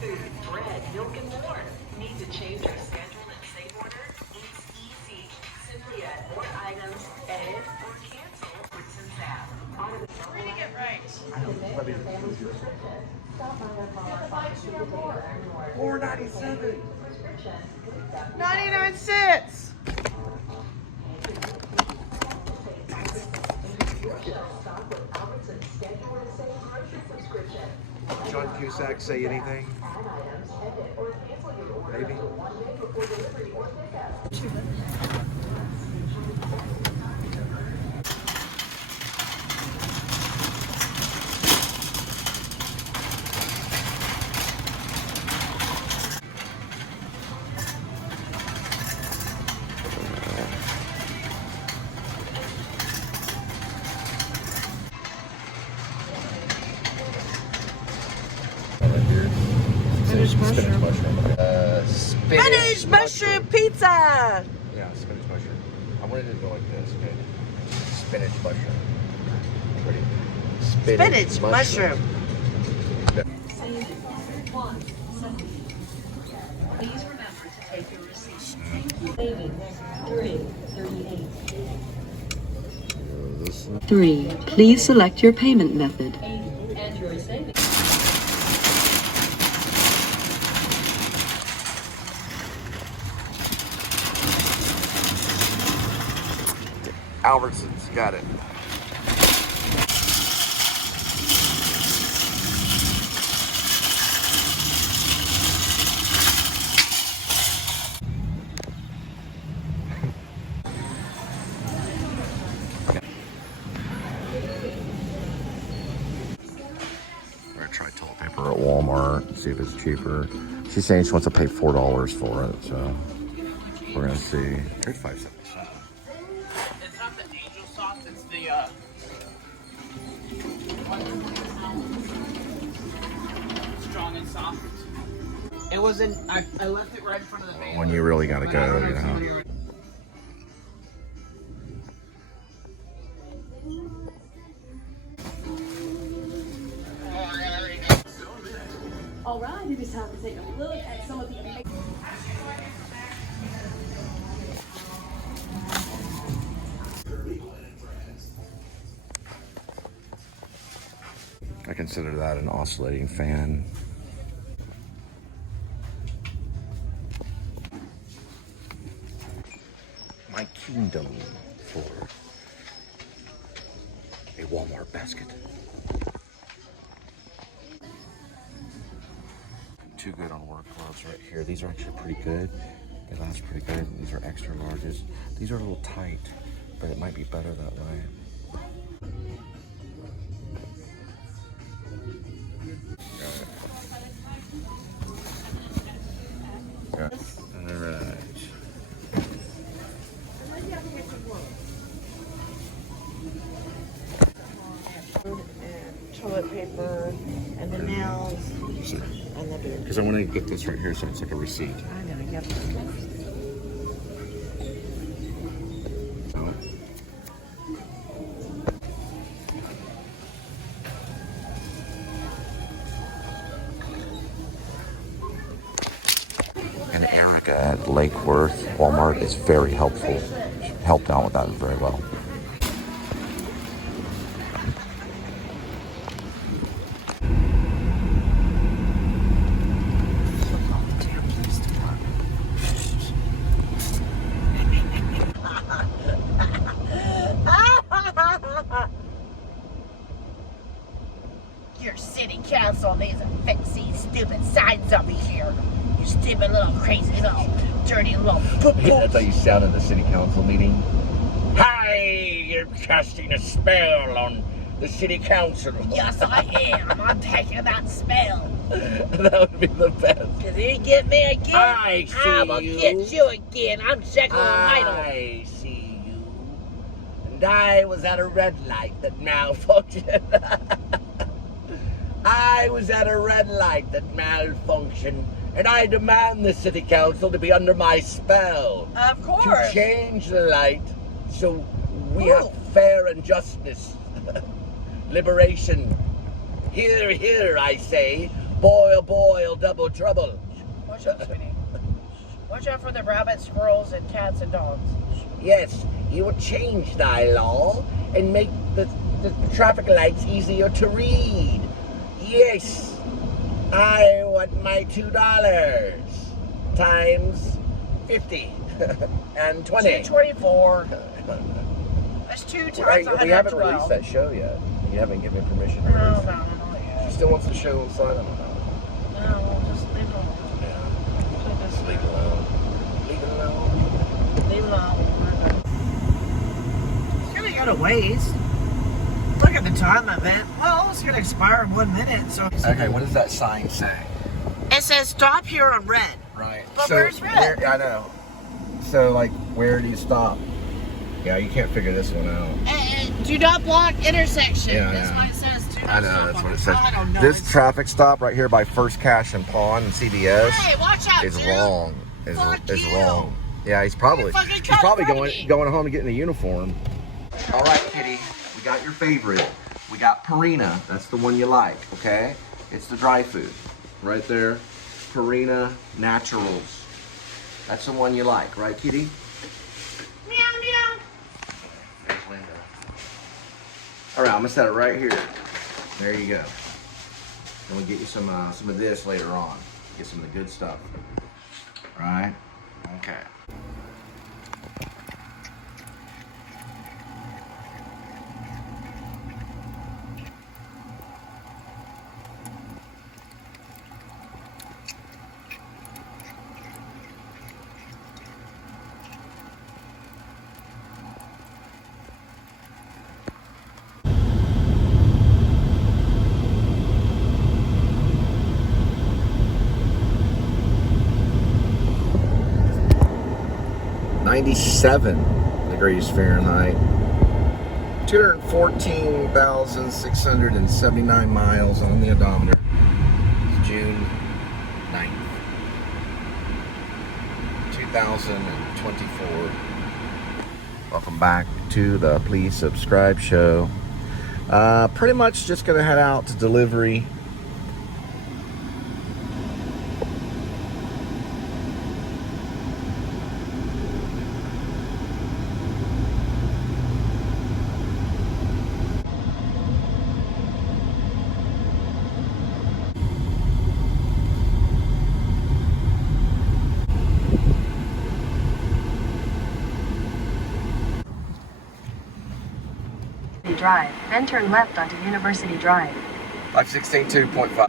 food, bread, milk, and more. Need to change your schedule and save order? It's easy. Simply add more items, edit, or cancel with Cassavetes. Reading it right. $4.97. 99 cents. John Cusack say anything? Maybe. Spinach mushroom. Spinach mushroom pizza. Yeah, spinach mushroom. I wanted it to go like this, okay? Spinach mushroom. Pretty. Spinach mushroom. Please remember to take your receipt. Savings $3.38. 3. Please select your payment method. And your savings. Albertsons, got it. We're gonna try toilet paper at Walmart, see if it's cheaper. She's saying she wants to pay $4 for it, so we're gonna see. Here's $5.77. It's not the angel sauce, it's the strong and soft. It wasn't. I left it right in front of the van. When you really gotta go, you know. All right, it is time to take a look at some of the amazing. I consider that an oscillating fan. My kingdom for a Walmart basket. Too good on work gloves right here. These are actually pretty good. They last pretty good. These are extra larges. These are a little tight, but it might be better that way. Got it. All right. Toilet paper and the nails and the beer. Because I want to get this right here so it's like a receipt. I know, yep. Oh. And Erica at Lake Worth Walmart is very helpful. She helped out with that very well. Your city council needs to fix these stupid signs over here. You stupid little crazy little dirty little That's how you sound at the city council meeting. Hi, you're casting a spell on the city council. Yes, I am. I'm taking that spell. That would be the best. Cause you get me again, I see will you. get you again. I'm Jekyll and Hyde. I see you. And I was at a red light that malfunctioned. I was at a red light that malfunctioned, and I demand the city council to be under my spell. Of course. To change the light so we have fair and justice. Liberation. Here, here, I say. Boil, boil, double trouble. Watch out, sweetie. Watch out for the rabbits, squirrels, and cats and dogs. Yes, you will change thy law and make the traffic lights easier to read. Yes, I want my $2 times 50 and 20. 224. That's 2 times Right, 112. we haven't released that show yet. You haven't given me permission to No, release no, it. not yet. She still wants the show inside. I don't know. No, we'll just leave it alone. Yeah. Just leave it alone. Leave it alone. Leave it alone. It's gonna go to waste. Look at the time of it. Well, it's gonna expire in 1 minute, so. Okay, what does that sign say? It says stop here on red. Right. But where's red? I know. So, like, where do you stop? Yeah, you can't figure this one out. Do not block intersection. Yeah, That's yeah. what it says. Do not I know, stop that's on what it it. says. I don't know. This traffic stop right here by First Cash and Pawn and CBS Hey, watch out, is dude. wrong. Is Fuck you. wrong. Yeah, he's probably fucking me. going home and getting a uniform. All right, Kitty, we got your favorite. We got Purina. That's the one you like, okay? It's the dry food right there. Purina Naturals. That's the one you like, right, Kitty? Meow, meow. There's Linda. All right, I'm gonna set it right here. There you go. And we'll get you some of this later on. Get some of the good stuff. All right? Okay. degrees Fahrenheit. 214,679 miles on the odometer. It's June 9th, 2024. Welcome back to the Please Subscribe show. Pretty much just gonna head out to delivery. Drive, then turn left onto University Drive. 516.2.5.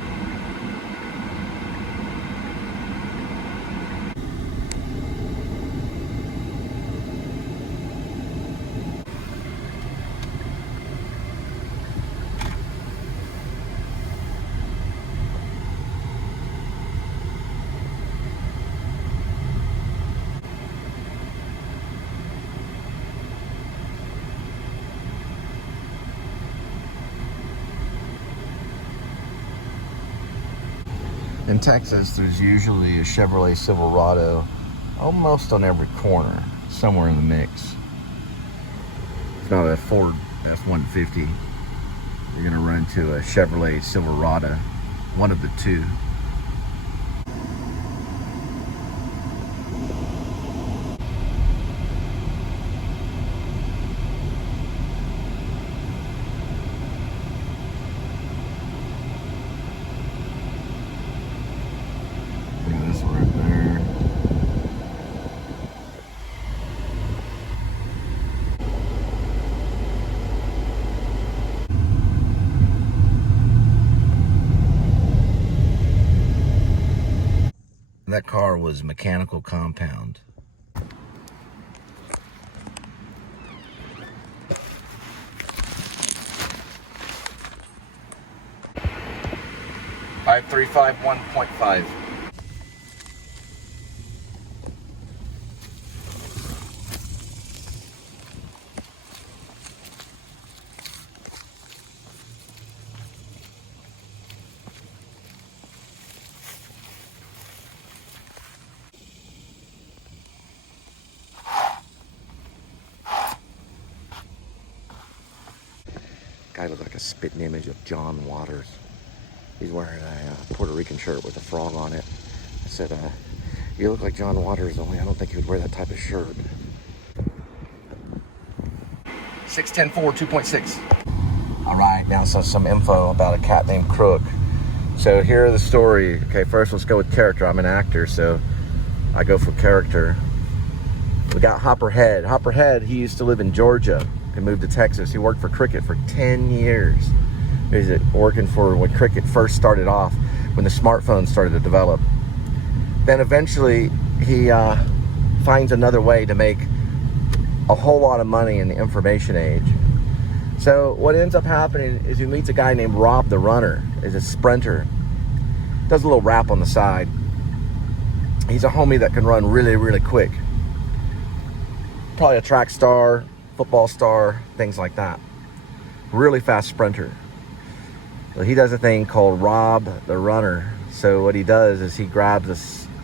In Texas, there's usually a Chevrolet Silverado almost on every corner, somewhere in the mix. If not a Ford F-150, you're gonna run into a Chevrolet Silverado, one of the two. This right there. That car was mechanical compound. Five 351.5. Guy looked like a spitting image of John Waters. He's wearing a Puerto Rican shirt with a frog on it. I said, you look like John Waters, only I don't think he would wear that type of shirt. 610-4, 2.6. All right, now some info about a cat named Crook. So here are the story. Okay, first let's go with character. I'm an actor, so I go for character. We got Hopperhead. Hopperhead, he used to live in Georgia and moved to Texas. He worked for Cricket for 10 years. He was working for when Cricket first started off, when the smartphones started to develop. Then eventually he finds another way to make a whole lot of money in the information age. So what ends up happening is he meets a guy named Rob the Runner. He's a sprinter. Does a little rap on the side. He's a homie that can run really, really quick. Probably a track star, football star, things like that. Really fast sprinter. So he does a thing called Rob the Runner. So what he does is he grabs a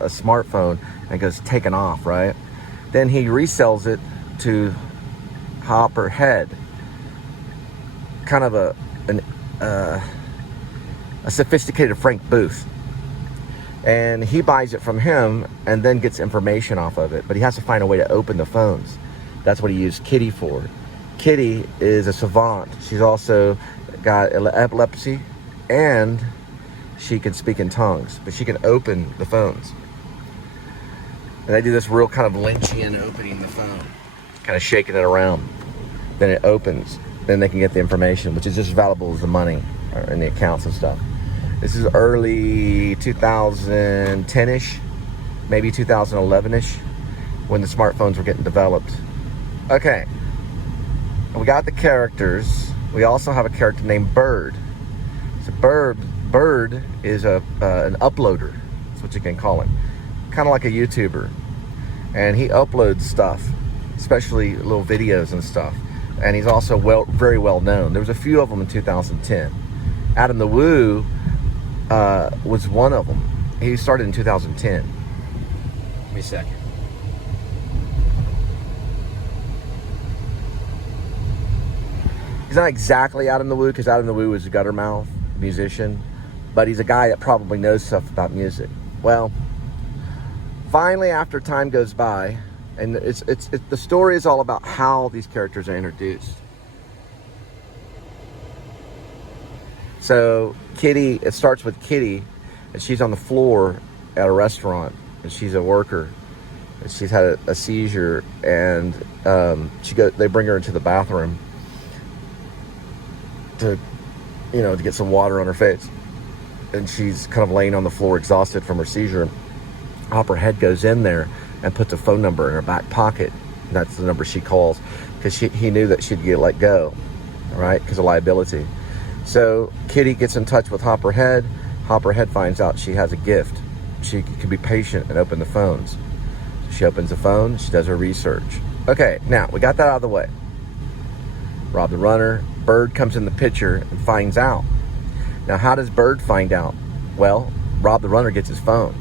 smartphone and goes taking off, right? Then he resells it to Hopperhead. Kind of a sophisticated Frank Booth. And he buys it from him and then gets information off of it. But he has to find a way to open the phones. That's what he used Kitty for. Kitty is a savant. She's also got epilepsy and she can speak in tongues, but she can open the phones. And they do this real kind of Lynchian opening the phone, kind of shaking it around. Then it opens. Then they can get the information, which is just as valuable as the money in the accounts and stuff. This is early 2010-ish, maybe 2011-ish, when the smartphones were getting developed. Okay, we got the characters. We also have a character named Bird. So Bird is an uploader. That's what you can call him. Kind of like a YouTuber. And he uploads stuff, especially little videos and stuff. And he's also very well known. There was a few of them in 2010. A.D.W.C was one of them. He started in 2010. Give me a second. He's not exactly A.D.W.C because A.D.W.C was a guttermouth musician, but he's a guy that probably knows stuff about music. Well, finally, after time goes by, and the story is all about how these characters are introduced. So Kitty, it starts with Kitty, and she's on the floor at a restaurant, and she's a worker, and she's had a seizure, and they bring her into the bathroom to get some water on her face, and she's kind of laying on the floor exhausted from her seizure. Hopperhead goes in there and puts a phone number in her back pocket. That's the number she calls because he knew that she'd get let go, right, because of liability. So Kitty gets in touch with Hopperhead. Hopperhead finds out she has a gift. She can be patient and open the phones. She opens the phone. She does her research. Okay, now we got that out of the way. Rob the Runner. Bird comes in the picture and finds out. Now, how does Bird find out? Well, Rob the Runner gets his phone.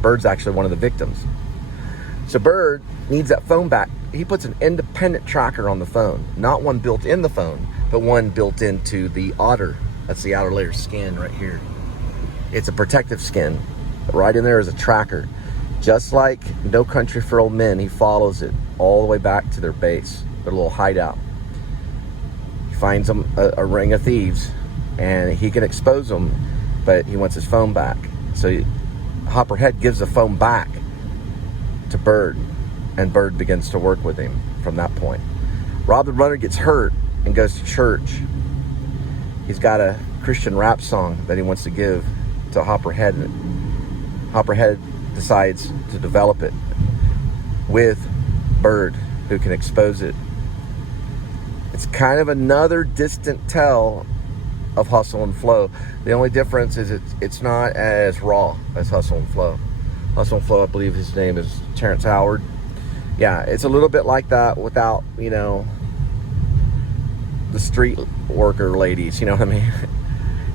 Bird's actually one of the victims. So Bird needs that phone back. He puts an independent tracker on the phone. Not one built in the phone, but one built into the outer. That's the outer layer skin right here. It's a protective skin. Right in there is a tracker. Just like No Country for Old Men, he follows it all the way back to their base, their little hideout. He finds them a ring of thieves, and he can expose them, but he wants his phone back. So Hopperhead gives the phone back to Bird, and Bird begins to work with him from that point. Rob the Runner gets hurt and goes to church. He's got a Christian rap song that he wants to give to Hopperhead. Hopperhead decides to develop it with Bird, who can expose it. It's kind of another distant tell of Hustle and Flow. The only difference is it's not as raw as Hustle and Flow. Hustle and Flow, I believe his name is Terrence Howard. Yeah, it's a little bit like that without, the street worker ladies, you know what I mean?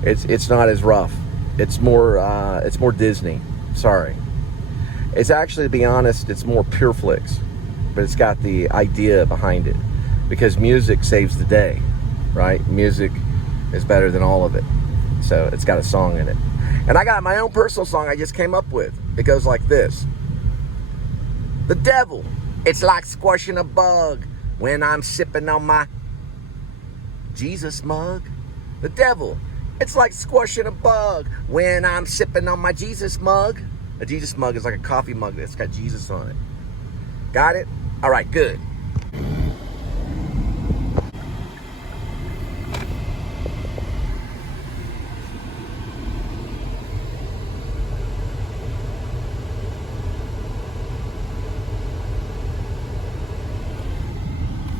It's not as rough. It's more Disney. Sorry. It's actually, to be honest, it's more Pure Flicks, but it's got the idea behind it because music saves the day, right? Music is better than all of it. So it's got a song in it. And I got my own personal song I just came up with. It goes like this. The devil, it's like squashing a bug when I'm sipping on my Jesus mug. The devil, it's like squashing a bug when I'm sipping on my Jesus mug. A Jesus mug is like a coffee mug that's got Jesus on it. Got it? All right, good.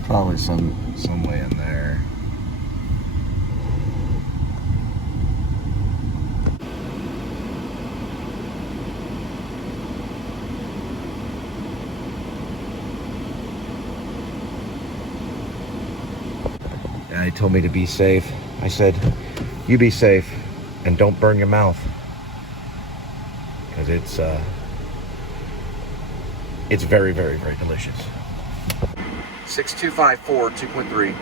Probably some way in there. Yeah, he told me to be safe. I said, you be safe and don't burn your mouth. Because it's very, very, very delicious. 6254 2.3.